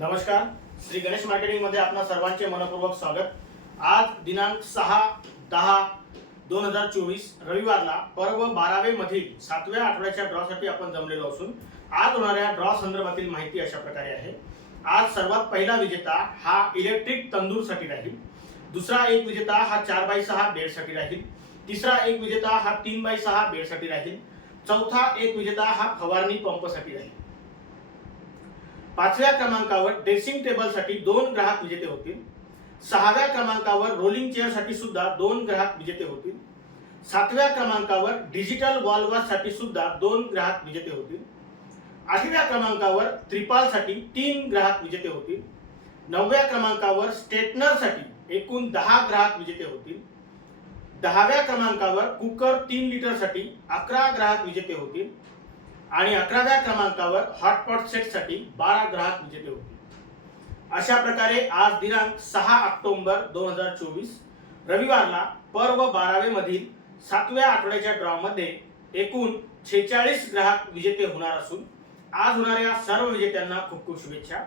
नमस्कार. श्री गणेश मार्केटिंगमध्ये आपणा सर्वांचे मनपूर्वक स्वागत. आज दिनांक सहा दहा दोन हजार चोवीस रविवारला पर्व बारावे मधील सातव्या आठवड्याच्या ड्रॉसाठी आपण जमलेलो असून आज होणाऱ्या ड्रॉ संदर्भातील माहिती अशा प्रकारे आहे. आज सर्वात पहिला विजेता हा इलेक्ट्रिक तंदूरसाठी राहील. दुसरा एक विजेता हा चार बाय सहा बेडसाठी राहील. तिसरा एक विजेता हा तीन बाय सहा बेडसाठी राहील. चौथा एक विजेता हा फवारणी पंपसाठी राहील. पाचव्या क्रमांकावर ड्रेसिंग टेबलसाठी दोन ग्राहक विजेते होतील. सहाव्या क्रमांकावर रोलिंग चेअरसाठी सुद्धा दोन ग्राहक विजेते होतील. सातव्या क्रमांकावर डिजिटल वॉलवासाठी सुद्धा दोन ग्राहक विजेते होतील. आठव्या क्रमांकावर त्रिपालसाठी तीन ग्राहक विजेते होतील. नवव्या क्रमांकावर स्ट्रेटनरसाठी एकूण दहा ग्राहक विजेते होतील. दहाव्या क्रमांकावर कुकर तीन लिटरसाठी अकरा ग्राहक विजेते होतील. आणि अकराव्या क्रमांकावर हॉटपॉट सेटसाठी बारा ग्राहक म्हणजे विजेते होते. अशा प्रकारे आज दिनांक सहा ऑक्टोबर दोन हजार चोवीस रविवारला पर्व बारावे मधील सातव्या आठवड्याच्या ड्रॉमध्ये एकूण छेचाळीस ग्राहक विजेते होणार असून आज होणाऱ्या सर्व विजेत्यांना खूप खूप शुभेच्छा.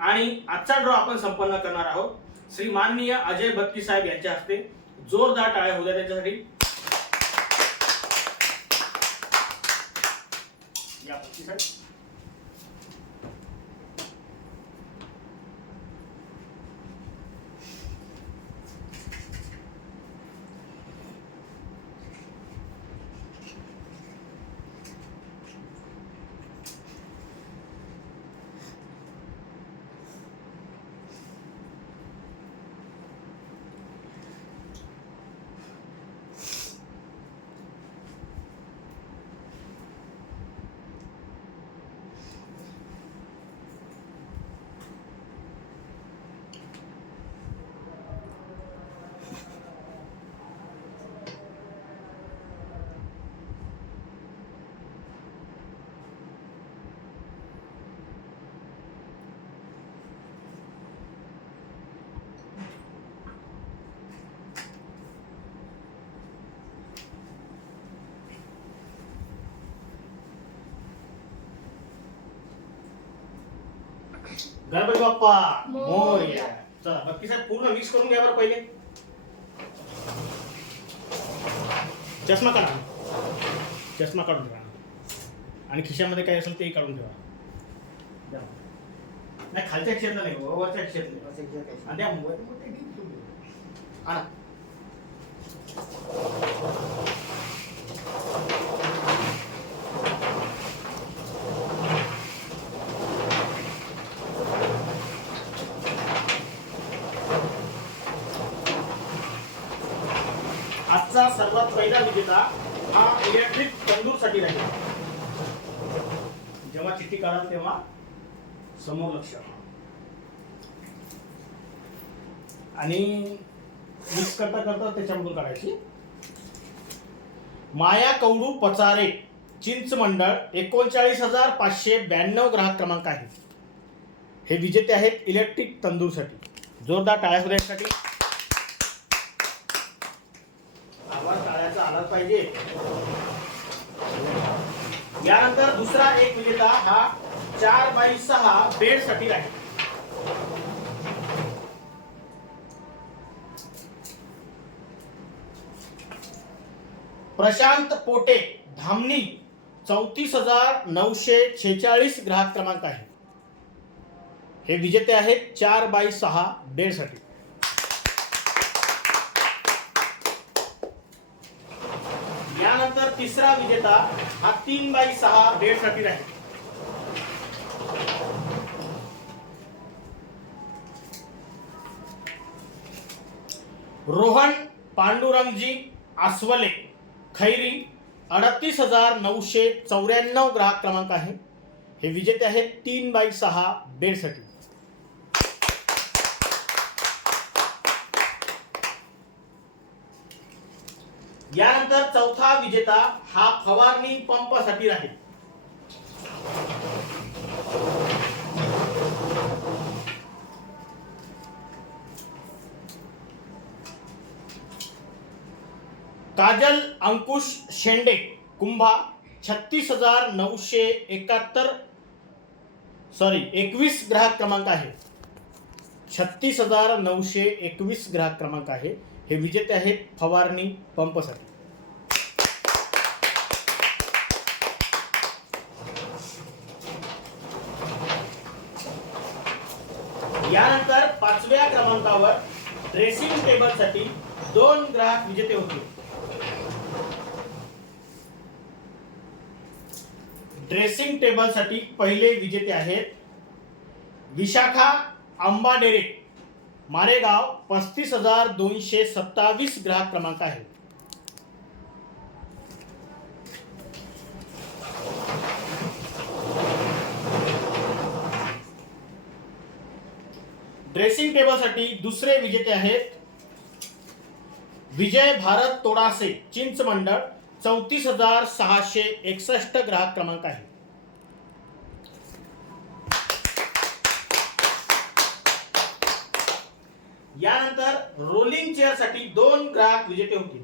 आणि आजचा ड्रॉ आपण संपन्न करणार आहोत. श्री माननीय अजय भत्ती साहेब यांच्या हस्ते जोरदार टाळ्या होत्या त्यांच्यासाठी. या बत्ती साहेब गणपती बाप्पा. मोरया. चला बत्ती साहेब पूर्ण मिक्स करून घ्या बरं पहिले. चष्मा काढा. चष्मा काढून ठेवा. आणि खिशामध्ये काही असेल तेही काढून ठेवा. द्या. नाही खालच्या खिशातलं नाही वरच्या खिशातलं. आणि द्या मोबाईल. आणा आजचा सर्वात पहिला विजेता हा इलेक्ट्रिक तंदूरसाठी नाही. जेव्हा चिठ्ठी काढाल तेव्हा समोर लक्ष आणि मिक्स करता करता त्याच्यामधून काढायची. माया कौडू पचारे चिंच मंडळ एकोणचाळीस हजार पाचशे ब्याण्णव ग्राहक क्रमांक आहे. हे विजेते आहेत इलेक्ट्रिक तंदूरसाठी. जोरदार टाळ्या झालं पाहिजे. यानंतर दुसरा एक विजेता हा चार बाय सहा बेडसाठी आहे प्रशांत पोटे धामणी चौतीस हजार नऊशे छेचाळीस ग्राहक क्रमांक आहे. हे विजेते आहेत चार बाय सहा बेडसाठी. त्यानंतर तिसरा विजेता हा तीन बाय सहा बेडसाठी राहील. रोहन पांडुरंगजी आसवले खैरी अडतीस हजार नऊशे चौऱ्याण्णव ग्राहक क्रमांक आहे. हे विजेते आहेत तीन बाय सहा बेडसाठी यानंतर चौथा विजेता हा फवारणी पंपासाठी राहील. काजल अंकुश शेंडे कुंभा छत्तीस हजार नऊशे एकाहत्तर सॉरी एकवीस ग्राहक क्रमांक आहे. छत्तीस हजार नऊशे एकवीस ग्राहक क्रमांक आहे. हे विजेते आहेत फवारणी पंपसाठी. यानंतर पाचव्या क्रमांकावर ड्रेसिंग टेबलसाठी दोन ग्राहक विजेते होते. ड्रेसिंग टेबलसाठी पहिले विजेते आहेत विशाखा आंबाडेरे मारेगाव पस्तीस हजार दोनशे सत्तावीस ग्राहक क्रमांक आहे. ड्रेसिंग टेबलसाठी दुसरे विजेते आहेत. विजय भारत तोडासे चिंच मंडळ चौतीस हजार सहाशे एकसष्ट ग्राहक क्रमांक आहे. रोलिंग चेअरसाठी दोन ग्राहक विजेते होतील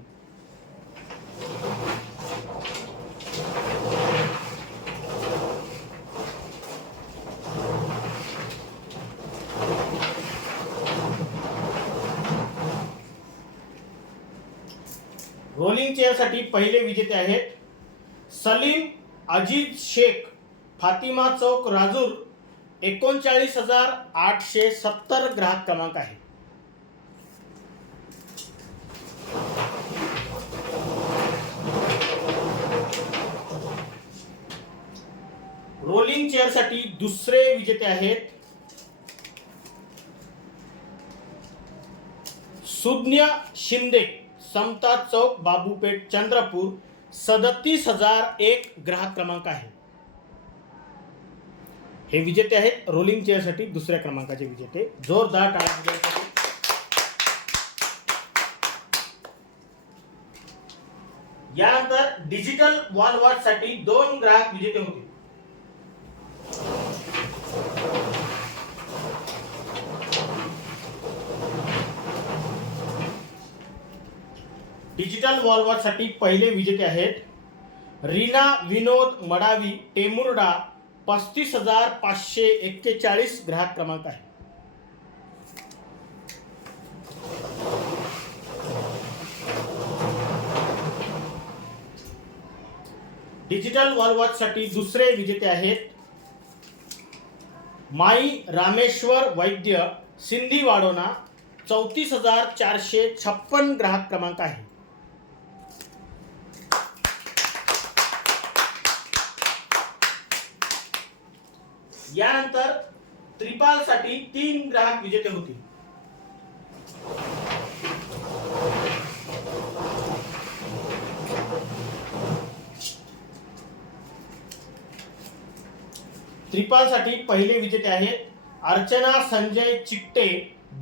रोलिंग चेअरसाठी पहिले विजेते आहेत सलीम अजित शेख फातिमा चौक राजूर एकोणचाळीस हजार आठशे सत्तर ग्राहक क्रमांक आहे. रोलिंग चेअरसाठी दुसरे विजेते आहेत सुज्ञ शिंदे समता चौक बाबूपेठ चंद्रपूर सदतीस हजार एक ग्राहक क्रमांक आहे. हे विजेते आहेत रोलिंग चेअरसाठी दुसऱ्या क्रमांकाचे विजेते. जोरदार टाळा यानंतर डिजिटल वॉल वॉच साठी दोन ग्राहक विजेते होते. डिजिटल वॉलवॉटसाठी पहिले विजेते आहेत. रीना विनोद मडावी टेमुर्डा पस्तीस हजार पाचशे एक्केचाळीस ग्राहक क्रमांक आहे. डिजिटल वॉलवॉचसाठी दुसरे विजेते आहेत. माई रामेश्वर वैद्य सिंधी वाडोना चौतीस हजार चारशे छप्पन ग्राहक क्रमांक आहे. यानंतर त्रिपाल साठी तीन ग्राहक विजेते होतील त्रिपाल साठी पहिले विजेते आहेत अर्चना संजय चिट्टे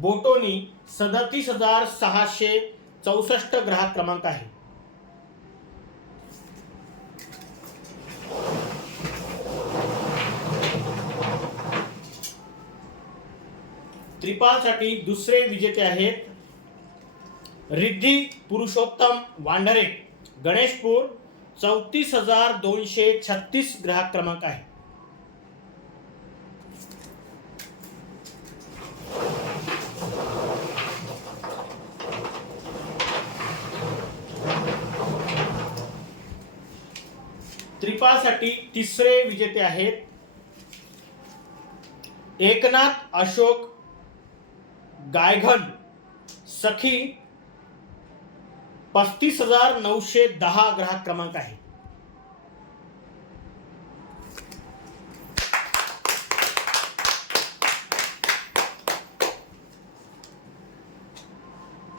बोटोनी सदतीस हजार सहाशे चौसष्ट ग्राहक क्रमांक आहे. त्रिपालसाठी दुसरे विजेते आहेत रिद्धी पुरुषोत्तम वांढरे. गणेशपूर चौतीस हजार दोनशे छत्तीस ग्राहक क्रमांक आहे. त्रिपासाठी तिसरे विजेते आहेत एकनाथ अशोक गायघन सखी पस्तीस हजार नऊशे दहा ग्राहक क्रमांक आहे.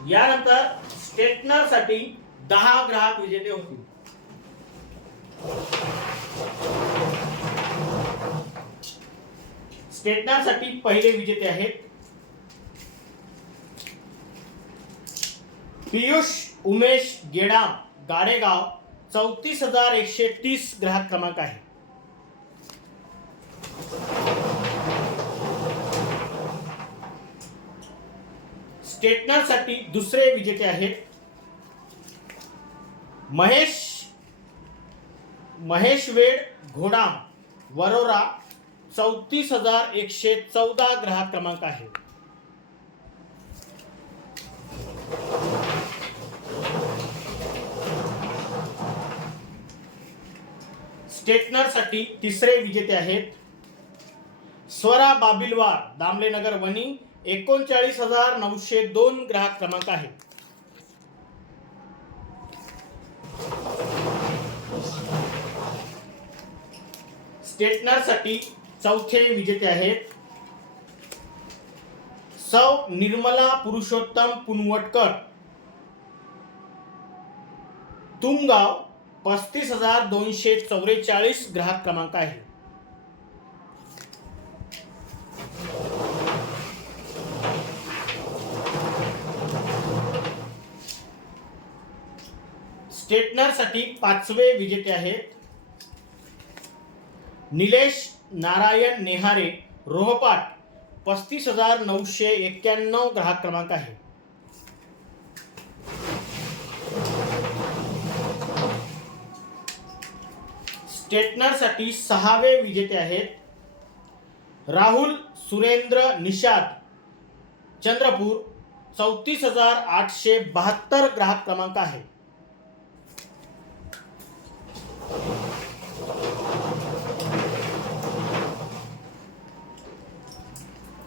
यानंतर स्टेटनरसाठी दहा ग्राहक विजेते होतील. स्टेटनरसाठी पहिले विजेते आहेत पियुष उमेश गेडाम गाडेगाव चौतीस हजार एकशे तीस ग्राहक क्रमांक आहे. स्टेटनरसाठी दुसरे विजेते आहेत. महेश महेश वेड घोडाम वरोरा चौतीस हजार एकशे चौदा ग्राहक क्रमांक आहे. स्टेटनरसाठी तिसरे विजेते आहेत. स्वरा बाबिलवार दामलेनगर वणी एकोणचाळीस हजार नऊशे दोन ग्राहक क्रमांक आहे स्टेटनरसाठी चौथे विजेते आहेत. सौ निर्मला पुरुषोत्तम पुनवटकर. तुमगाव पस्तीस हजार दोनशे चौवेचाळीस ग्राहक क्रमांक आहे. स्टेटनरसाठी पाचवे विजेते आहेत. निलेश नारायण नेहारे रोहपाट पस्तीस हजार नऊशे एक्क्याण्णव ग्राहक क्रमांक आहे. स्टेटनरसाठी सहावे विजेते आहेत. राहुल सुरेंद्र निषाद चंद्रपूर चौतीस हजार आठशे बहात्तर ग्राहक क्रमांक आहे.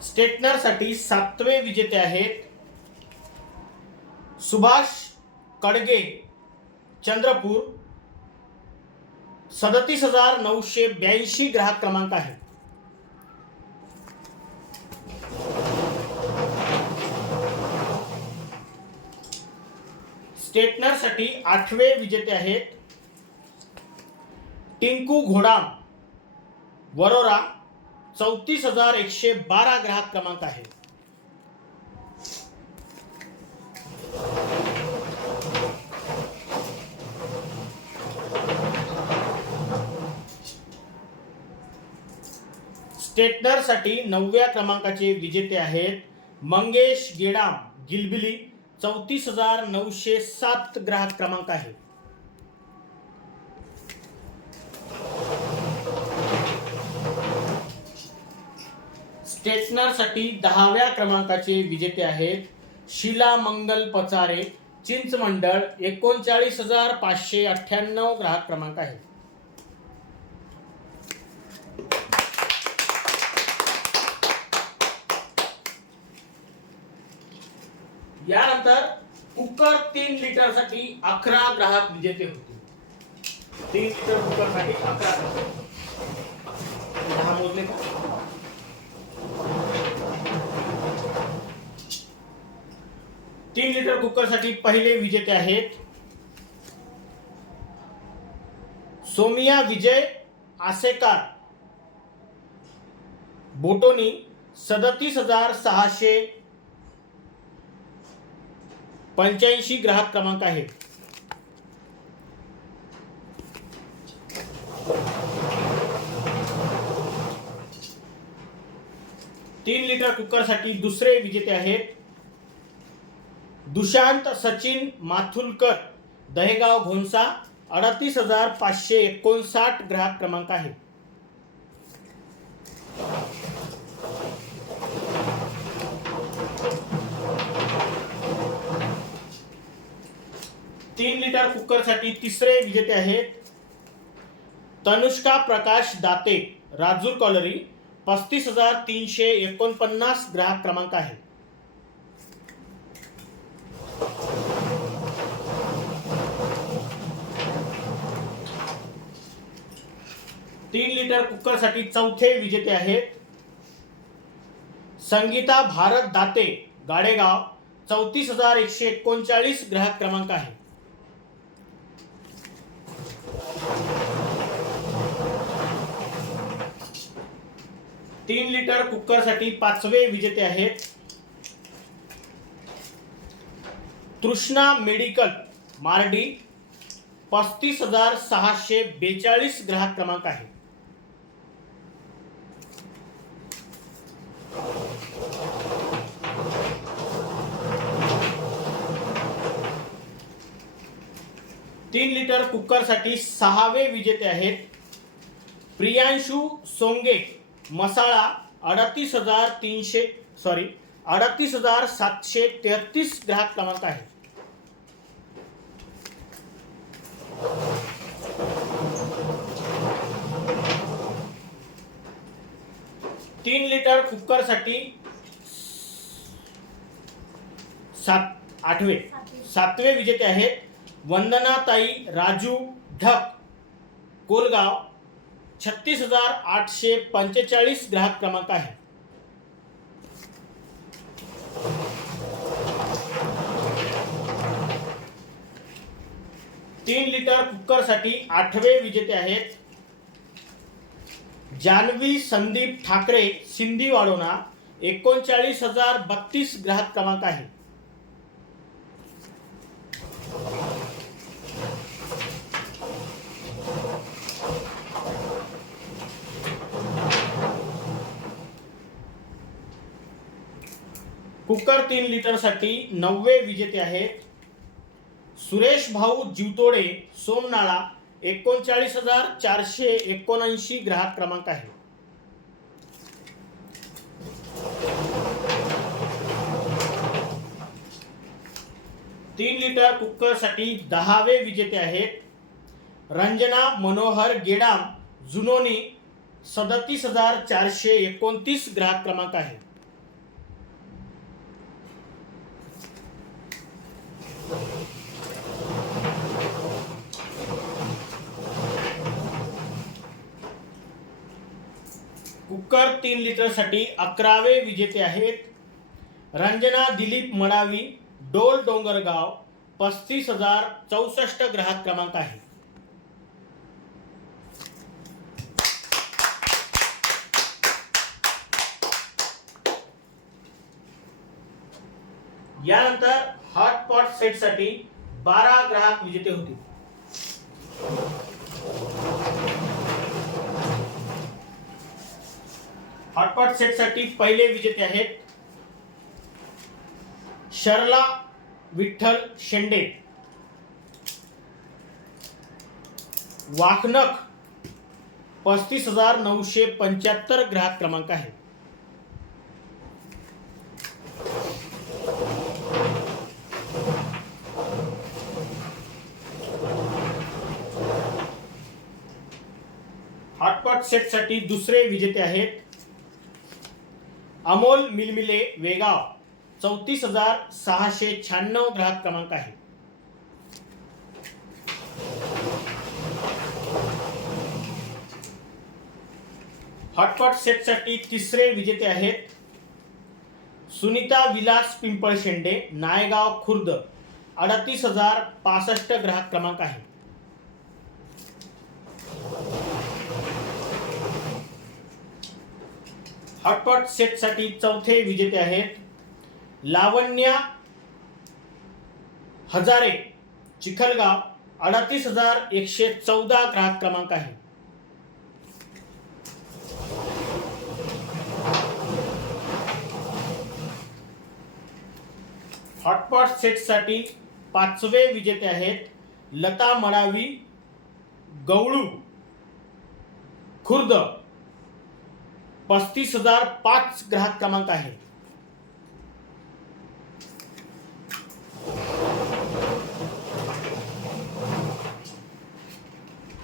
स्टेटनरसाठी सातवे विजेते आहेत. सुभाष कडगे चंद्रपूर सदतीस हजार नऊशे ब्याऐंशी ग्राहक क्रमांक आहे. स्टेटनरसाठी आठवे विजेते आहेत टिंकू घोडाम. वरोरा चौतीस हजार एकशे बारा ग्राहक क्रमांक आहे. स्टेटनरसाठी नवव्या क्रमांकाचे विजेते आहेत मंगेश गेडाम गिलबिली चौतीस हजार नऊशे सात ग्राहक क्रमांक आहे. स्टेटनरसाठी दहाव्या क्रमांकाचे विजेते आहेत शिला मंगल पचारे चिंचमंडळ एकोणचाळीस हजार पाचशे अठ्ठ्याण्णव ग्राहक क्रमांक आहे. यानंतर कुकर तीन लिटरसाठी अकरा ग्राहक विजेते होते. तीन लिटर कुकरसाठी अकरा ग्राहक. दहा मोजले का? तीन लिटर कुकरसाठी पहिले विजेते आहेत सोमिया विजय आसेकार. बोटोनी सदतीस हजार सहाशे पंच्याऐंशी ग्राहक क्रमांक आहे. तीन लिटर कुकरसाठी दुसरे विजेते आहेत. दुशांत सचिन माथुलकर, दहेगाव घोणसा, अडतीस हज़ार पाचशे एकोणसाठ ग्राहक क्रमांक आहे. तीन कुकरसाठी तिसरे विजेते आहेत तनुष्का प्रकाश दाते राजूर कॉलरी पस्तीस हजार तीनशे एकोणपन्नास ग्राहक क्रमांक आहे. तीन लिटर कुकरसाठी चौथे विजेते आहेत संगीता भारत दाते गाडेगाव चौतीस हजार एकशे एकोणचाळीस ग्राहक क्रमांक आहे. तीन लिटर कुकरसाठी पाचवे विजेते आहेत तृष्णा मेडिकल मार्डी. पस्तीस हजार सहाशे बेचाळीस ग्राहक क्रमांक आहे. तीन लिटर कुकरसाठी सहावे विजेते आहेत प्रियांशु सोंगे. मसाळा अडतीस हजार तीनशे सॉरी अडतीस हजार सातशे तेहतीस ग्राहक क्रमांक आहे. तीन लिटर कुकरसाठी सात आठवे सातवे विजेते आहेत वंदनाताई राजू ढक कोलगाव. छत्तीस हजार आठशे पंचेचाळीस ग्राहक क्रमांक आहे. तीन लिटर कुकरसाठी आठवे विजेते आहेत. जानवी संदीप ठाकरे सिंधी वाडोना एकोणचाळीस हजार बत्तीस ग्राहक क्रमांक आहे. कुकर तीन लिटरसाठी नववे विजेते आहेत. सुरेश भाऊ जिवतोडे सोमनाळा एकोणचाळीस हजार चारशे एकोणऐंशी ग्राहक क्रमांक आहे. तीन लिटर कुकरसाठी दहावे विजेते आहेत. रंजना मनोहर गेडाम जुनोनी सदतीस हजार चारशे एकोणतीस ग्राहक क्रमांक आहे कुकर तीन लिटरसाठी अकरावे विजेते आहेत. रंजना दिलीप मडावी डोल डोंगरगाव पस्तीस हजार चौसष्ट ग्राहक क्रमांक आहे. यानंतर हॉटपॉट सेटसाठी बारा ग्राहक विजेते होते. हॉटपॉट सेटसाठी पहिले विजेते आहेत शर्ला विठ्ठल शेंडे. वाकनक पस्तीस हजार नऊशे पंच्याहत्तर ग्राहक क्रमांक आहे. हॉटपॉट सेटसाठी दुसरे विजेते आहेत अमोल मिलमिले वेगाव चौतीस हजार सहाशे शहाण्णव ग्राहक क्रमांक आहे. हॉटपॉट सेटसाठी तिसरे विजेते आहेत सुनीता विलास पिंपळ शेंडे नायगाव खुर्द अडतीस हजार पासष्ट ग्राहक क्रमांक आहे. हॉटपॉट सेटसाठी चौथे विजेते आहेत. लावण्या हजारे चिखलगाव अडतीस हजार एकशे चौदा ग्राहक क्रमांक आहे. हॉटपॉट सेटसाठी पाचवे विजेते आहेत लता मडावी गवळू खुर्द. पस्तीस हजार पाच ग्राहक क्रमांक आहे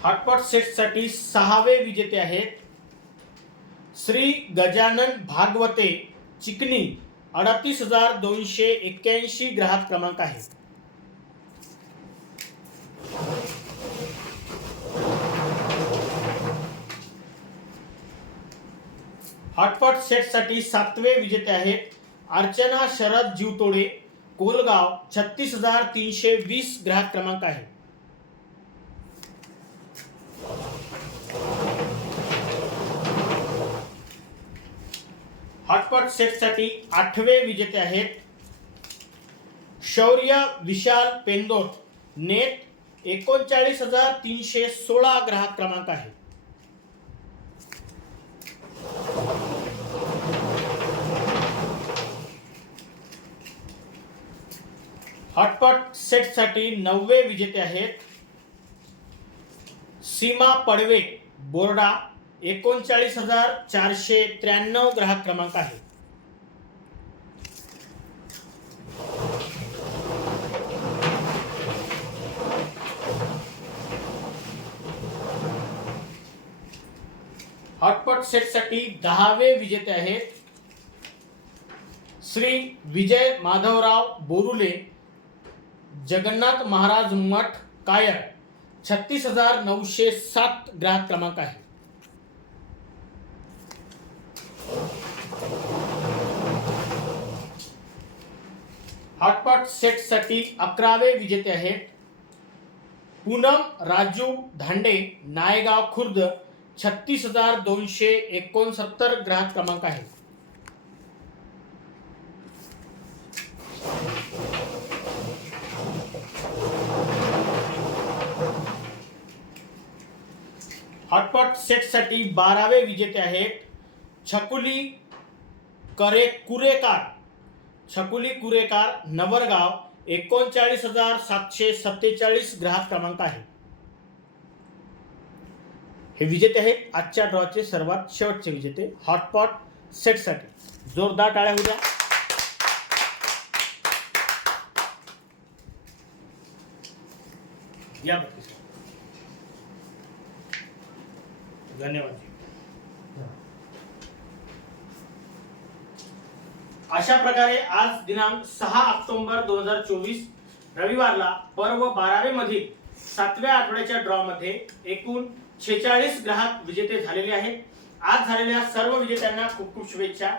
हॉटपॉट सेटसाठी सहावे विजेते आहेत. श्री गजानन भागवते चिकनी अडतीस हजार दोनशे एक्क्याऐंशी ग्राहक क्रमांक आहे हॉटपॉट सेटसाठी सातवे विजेते आहेत. अर्चना शरद जीवतोडे कोलगाव छत्तीस हजार तीनशे वीस ग्राहक क्रमांक आहे. हॉटपॉट सेटसाठी आठवे विजेते आहेत. शौर्य विशाल पेंदोट नेट एकोणचाळीस हजार तीनशे सोळा ग्राहक क्रमांक आहे. हॉटपॉट सेटसाठी नववे विजेते आहेत सीमा पडवे बोर्डा एकोणचाळीस हजार चारशे त्र्याण्णव ग्राहक क्रमांक आहे. हॉटपॉट सेटसाठी दहावे विजेते आहेत श्री विजय माधवराव बोरुले जगन्नाथ महाराज मठ कायर छत्तीस हजार नऊशे सात ग्राहक क्रमांक आहे. हॉटपॉट सेटसाठी अकरावे विजेते आहेत. पूनम राजू धांडे नायगाव खुर्द छत्तीस हजार दोनशे एकोणसत्तर ग्राहक क्रमांक आहे. हॉटपॉट सेटसाठी बारावे विजेते आहेत छकुली करे कुरेकार. छकुली कुरेकार नवरगाव एकोणचाळीस हजार सातशे सत्तेचाळीस ग्राहक क्रमांक आहे. हे विजेते आहेत आजच्या ड्रॉचे सर्वात शेवटचे विजेते हॉटपॉट सेटसाठी. जोरदार टाळ्या होऊ द्या. या बघितलं धन्यवाद अशा प्रकारे आज दिनांक सहा ऑक्टोबर दोन हजार चोवीस रविवारला पर्व बारावे मधील सातव्या आठवड्याच्या ड्रॉ मध्ये एकूण छेचाळीस ग्राहक विजेते झालेले आहेत. आज झालेल्या सर्व विजेत्यांना खूप खूप शुभेच्छा.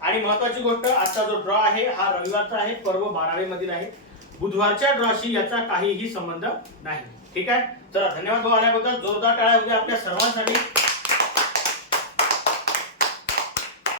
आणि महत्वाची गोष्ट आजचा जो ड्रॉ आहे हा रविवारचा आहे पर्व बारावे मधील आहे. बुधवारच्या ड्रॉशी याचा काहीही संबंध नाही. ठीक आहे? तर धन्यवाद भाऊ आल्याबद्दल. जोरदार टाळ्या होत्या आपल्या सर्वांसाठी.